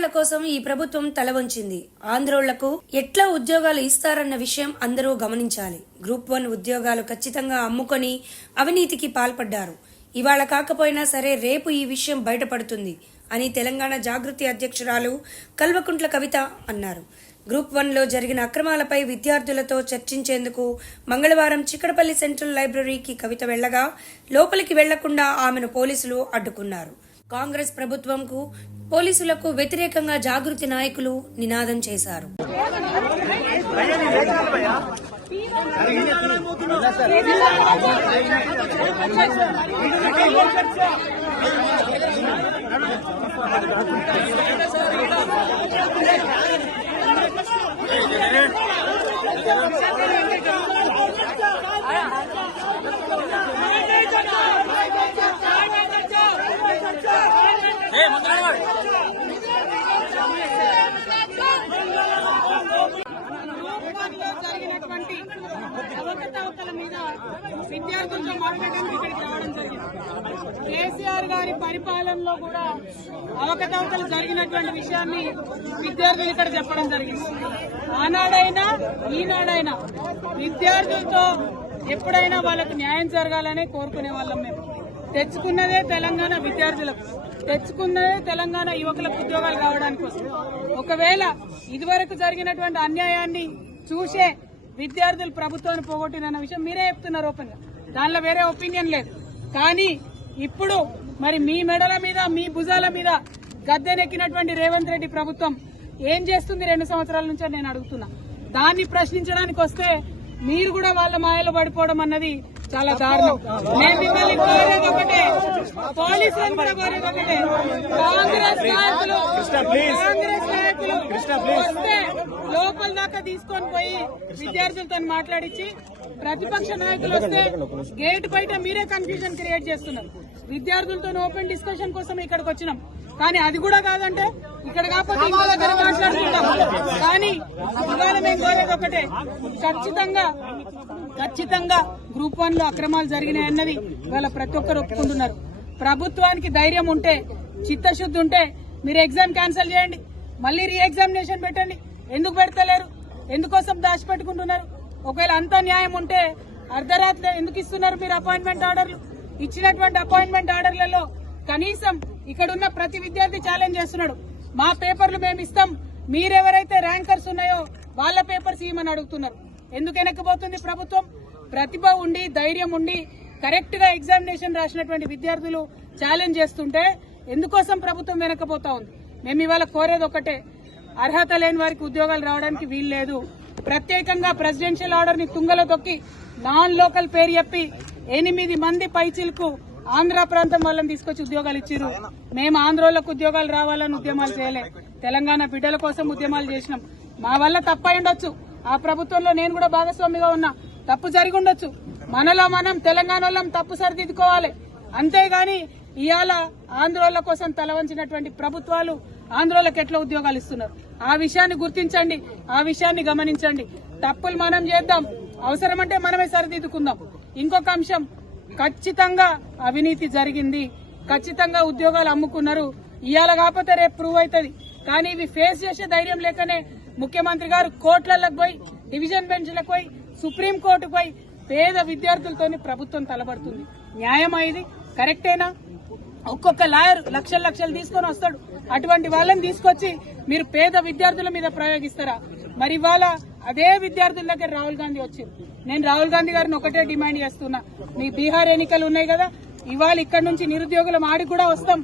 ఉద్యోగాల కోసం ఈ ప్రభుత్వం తల వంచింది. ఆంధ్రోళ్ళకు ఎట్లా ఉద్యోగాలు ఇస్తారన్న విషయం అందరూ గమనించాలి. గ్రూప్ వన్ ఉద్యోగాలు ఖచ్చితంగా అమ్ముకొని అవినీతికి పాల్పడ్డారు. ఇవాళ కాకపోయినా సరే రేపు ఈ విషయం బయటపడుతుంది అని తెలంగాణ జాగృతి అధ్యక్షురాలు కల్వకుంట్ల కవిత అన్నారు. గ్రూప్ వన్లో జరిగిన అక్రమాలపై విద్యార్థులతో చర్చించేందుకు మంగళవారం చిక్కడపల్లి సెంట్రల్ లైబ్రరీకి కవిత వెళ్ళగా లోపలికి వెళ్ళకుండా ఆమెను పోలీసులు అడ్డుకున్నారు. కాంగ్రెస్ ప్రభుత్వంకు పోలీసులకు వ్యతిరేకంగా జాగృతి నాయకులు నినాదం చేశారు. జరిగినటువంటి అవకతవకల మీద విద్యార్థులతో మాట్లాడడానికి ఇక్కడికి రావడం జరిగింది. కేసీఆర్ గారి పరిపాలనలో కూడా అవకతవకలు జరిగినటువంటి విషయాన్ని విద్యార్థులు ఇక్కడ చెప్పడం జరిగింది. ఆనాడైనా ఈనాడైనా విద్యార్థులతో ఎప్పుడైనా వాళ్ళకు న్యాయం జరగాలనే కోరుకునే వాళ్ళం మేము. తెచ్చుకున్నదే తెలంగాణ విద్యార్థులకు తెచ్చుకున్నదే తెలంగాణ యువకులకు ఉద్యోగాలు కావడానికి వస్తుంది. ఒకవేళ ఇదివరకు జరిగినటువంటి అన్యాయాన్ని చూసే విద్యార్థులు ప్రభుత్వాన్ని పోగొట్టిన విషయం మీరే చెప్తున్నారు ఓపెన్గా దానిలో వేరే ఒపీనియన్ లేదు. కానీ ఇప్పుడు మరి మీ మెడల మీద మీ భుజాల మీద గద్దెనెక్కినటువంటి రేవంత్ రెడ్డి ప్రభుత్వం ఏం చేస్తుంది రెండు సంవత్సరాల నుంచి నేను అడుగుతున్నా. దాన్ని ప్రశ్నించడానికి వస్తే మీరు కూడా వాళ్ళ మాయలో పడిపోవడం అన్నది చాలా దారుణం. నేను మిమ్మల్ని కోరేది ఒకటే పోలీసులను కూడా కోరేది ఒకటే కాంగ్రెస్ నాయకులు కాంగ్రెస్ నాయకులు వస్తే లోపల దాకా తీసుకొని పోయి విద్యార్థులతో మాట్లాడించి ప్రతిపక్ష నాయకులు వస్తే గేట్ బయట మీరే కన్ఫ్యూజన్ క్రియేట్ చేస్తున్నారు. విద్యార్థులతో ఓపెన్ డిస్కషన్ కోసం ఇక్కడికి వచ్చినాం. కానీ అది కూడా కాదంటే ఇక్కడ కాకపోతే ఇంకో దగ్గర మాట్లాడుకుంటాం. కానీ ఇవాళ మేము కోరేది ఒకటే ఖచ్చితంగా ఖచ్చితంగా గ్రూప్ వన్లో అక్రమాలు జరిగినాయన్నది ఇవాళ ప్రతి ఒక్కరు ఒప్పుకుంటున్నారు. ప్రభుత్వానికి ధైర్యం ఉంటే చిత్తశుద్ధి ఉంటే మీరు ఎగ్జామ్ క్యాన్సిల్ చేయండి. మళ్ళీ రీఎగ్జామినేషన్ పెట్టండి. ఎందుకు పెడతలేరు? ఎందుకోసం దాచిపెట్టుకుంటున్నారు? ఒకవేళ అంత న్యాయం ఉంటే అర్ధరాత్రి ఎందుకు ఇస్తున్నారు మీరు అపాయింట్మెంట్ ఆర్డర్లు ఇచ్చినటువంటి అపాయింట్మెంట్ ఆర్డర్లలో కనీసం ఇక్కడ ఉన్న ప్రతి విద్యార్థి ఛాలెంజ్ చేస్తున్నాడు. మా పేపర్లు మేము ఇస్తాం. మీరెవరైతే ర్యాంకర్స్ ఉన్నాయో వాళ్ళ పేపర్స్ ఇవ్వమని అడుగుతున్నారు. ఎందుకు వెనక్కిపోతుంది ప్రభుత్వం? ప్రతిభ ఉండి ధైర్యం ఉండి కరెక్ట్గా ఎగ్జామినేషన్ రాసినటువంటి విద్యార్థులు ఛాలెంజ్ చేస్తుంటే ఎందుకోసం ప్రభుత్వం వెనకపోతా ఉంది? మేము ఇవాళ కోరేది ఒకటే అర్హత లేని వారికి ఉద్యోగాలు రావడానికి వీలు లేదు ప్రత్యేకంగా ప్రెసిడెన్షియల్ ఆర్డర్ని తుంగలో తొక్కి నాన్ లోకల్ పేరు చెప్పి ఎనిమిది మంది పైచిలకు ఆంధ్ర ప్రాంతం వాళ్ళని తీసుకొచ్చి ఉద్యోగాలు ఇచ్చారు మేము ఆంధ్రోలకు ఉద్యోగాలు రావాలని ఉద్యమాలు చేయలే. తెలంగాణ బిడ్డల కోసం ఉద్యమాలు చేసినాం. మా వల్ల తప్పై ఉండొచ్చు. ఆ ప్రభుత్వంలో నేను కూడా భాగస్వామిగా ఉన్నా. తప్పు జరిగి ఉండొచ్చు మనలో మనం తెలంగాణ తప్పు సరిదిద్దుకోవాలి. అంతేగాని ఇవాళ ఆంధ్రోల కోసం తలవంచినటువంటి ప్రభుత్వాలు ఆంధ్రోలకు ఎట్లా ఉద్యోగాలు ఇస్తున్నారు? ఆ విషయాన్ని గుర్తించండి. ఆ విషయాన్ని గమనించండి. తప్పులు మనం చేద్దాం. అవసరమంటే మనమే సరిదిద్దుకుందాం. ఇంకొక అంశం. ఖచ్చితంగా అవినీతి జరిగింది. ఖచ్చితంగా ఉద్యోగాలు అమ్ముకున్నారు. ఇవాళ కాకపోతే రేపు ప్రూవ్ అవుతుంది. కానీ ఇవి ఫేస్ చేసే ధైర్యం లేకనే ముఖ్యమంత్రి గారు కోర్టులకు పోయి డివిజన్ బెంచ్లకు పోయి సుప్రీంకోర్టుకు పోయి పేద విద్యార్థులతోని ప్రభుత్వం తలబడుతుంది న్యాయమా ఇది కరెక్టేనా? ఒక్కొక్క లాయర్ లక్షలు లక్షలు తీసుకొని వస్తాడు. అటువంటి వాళ్ళని తీసుకొచ్చి మీరు పేద విద్యార్థుల మీద ప్రయోగిస్తారా? మరి ఇవాళ అదే విద్యార్థుల దగ్గర రాహుల్ గాంధీ వచ్చింది. నేను రాహుల్ గాంధీ గారిని ఒకటే డిమాండ్ చేస్తున్నా. మీ బీహార్ ఎన్నికలు ఉన్నాయి కదా ఇవాళ ఇక్కడ నుంచి నిరుద్యోగుల మాడికి కూడా వస్తాం.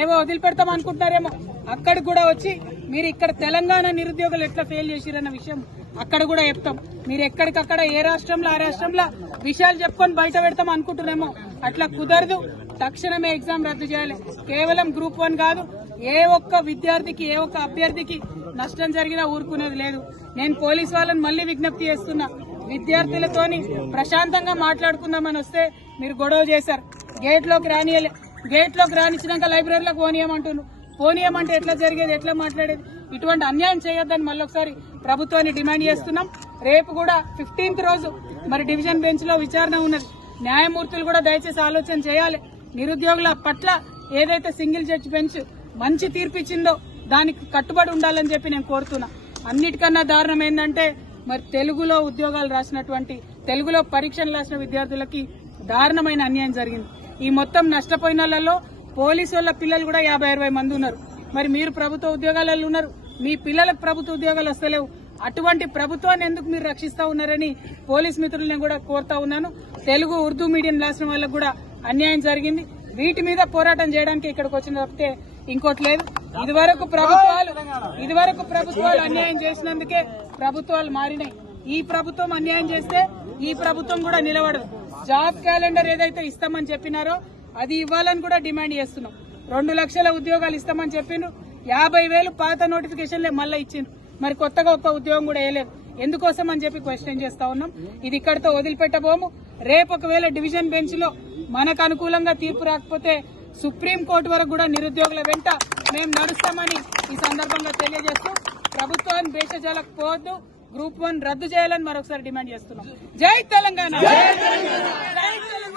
ఏవో వదిలిపెడతాం అనుకుంటున్నారేమో. అక్కడికి కూడా వచ్చి మీరు ఇక్కడ తెలంగాణ నిరుద్యోగులు ఎట్లా ఫెయిల్ చేసిరన్న విషయం అక్కడ కూడా చెప్తాం. మీరు ఎక్కడికక్కడ ఏ రాష్ట్రంలో ఆ రాష్ట్రంలో విషయాలు చెప్పుకొని బయట పెడతాం అనుకుంటున్నామో అట్లా కుదరదు. తక్షణమే ఎగ్జామ్ రద్దు చేయాలి. కేవలం గ్రూప్ వన్ కాదు ఏ ఒక్క విద్యార్థికి ఏ ఒక్క అభ్యర్థికి నష్టం జరిగినా ఊరుకునేది లేదు. నేను పోలీస్ వాళ్ళని మళ్ళీ విజ్ఞప్తి చేస్తున్నా. విద్యార్థులతోని ప్రశాంతంగా మాట్లాడుకుందామని వస్తే మీరు గొడవ చేశారు. గేట్లోకి రానియలే. గేట్లోకి రానిచ్చినాక లైబ్రరీలోకి పోనీయమంటున్నారు. పోనీయమంటే ఎట్లా జరిగేది ఎట్లా మాట్లాడేది? ఇటువంటి అన్యాయం చేయొద్దని మళ్ళీ ఒకసారి ప్రభుత్వాన్ని డిమాండ్ చేస్తున్నాం. రేపు కూడా ఫిఫ్టీన్త్ రోజు మరి డివిజన్ బెంచ్లో విచారణ ఉన్నది. న్యాయమూర్తులు కూడా దయచేసి ఆలోచన చేయాలి. నిరుద్యోగుల పట్ల ఏదైతే సింగిల్ జడ్జి బెంచ్ మంచి తీర్పిచ్చిందో దానికి కట్టుబడి ఉండాలని చెప్పి నేను కోరుతున్నా. అన్నిటికన్నా దారుణం ఏంటంటే మరి తెలుగులో ఉద్యోగాలు రాసినటువంటి తెలుగులో పరీక్షలు రాసిన విద్యార్థులకి దారుణమైన అన్యాయం జరిగింది. ఈ మొత్తం నష్టపోయిన పోలీసు వాళ్ళ పిల్లలు కూడా యాభై అరవై మంది ఉన్నారు. మరి మీరు ప్రభుత్వ ఉద్యోగాలలో ఉన్నారు. మీ పిల్లలకు ప్రభుత్వ ఉద్యోగాలు వస్తలేవు. అటువంటి ప్రభుత్వాన్ని ఎందుకు మీరు రక్షిస్తా ఉన్నారని పోలీస్ మిత్రుల్ని కూడా కోరుతా ఉన్నాను. తెలుగు ఉర్దూ మీడియం రాసిన వాళ్ళకు కూడా అన్యాయం జరిగింది. వీటి మీద పోరాటం చేయడానికి ఇక్కడికి వచ్చిన తప్పితే ఇంకోటి లేదు. ఇదివరకు ప్రభుత్వాలు ఇదివరకు ప్రభుత్వాలు అన్యాయం చేసినందుకే ప్రభుత్వాలు మారినాయి. ఈ ప్రభుత్వం అన్యాయం చేస్తే ఈ ప్రభుత్వం కూడా నిలబడదు. జాబ్ క్యాలెండర్ ఏదైతే ఇస్తామని చెప్పినారో అది ఇవ్వాలని కూడా డిమాండ్ చేస్తున్నాం. రెండు లక్షల ఉద్యోగాలు ఇస్తామని చెప్పిండ్రు. యాభై వేలు పాత నోటిఫికేషన్లే మళ్ళీ ఇచ్చిండ్రు. మరి కొత్తగా ఒక్క ఉద్యోగం కూడా వేయలేదు. ఎందుకోసం అని చెప్పి క్వశ్చన్ చేస్తా ఉన్నాం. ఇది ఇక్కడితో వదిలిపెట్టబోము. రేపు ఒకవేళ డివిజన్ బెంచ్లో మనకు అనుకూలంగా తీర్పు రాకపోతే సుప్రీం కోర్టు వరకు కూడా నిరుద్యోగుల వెంట మేము నడుస్తామని ఈ సందర్భంగా తెలియజేస్తూ ప్రభుత్వాన్ని భేషజాలకు పోవద్దు. గ్రూప్ వన్ రద్దు చేయాలని మరొకసారి డిమాండ్ చేస్తున్నాం. జై తెలంగాణ!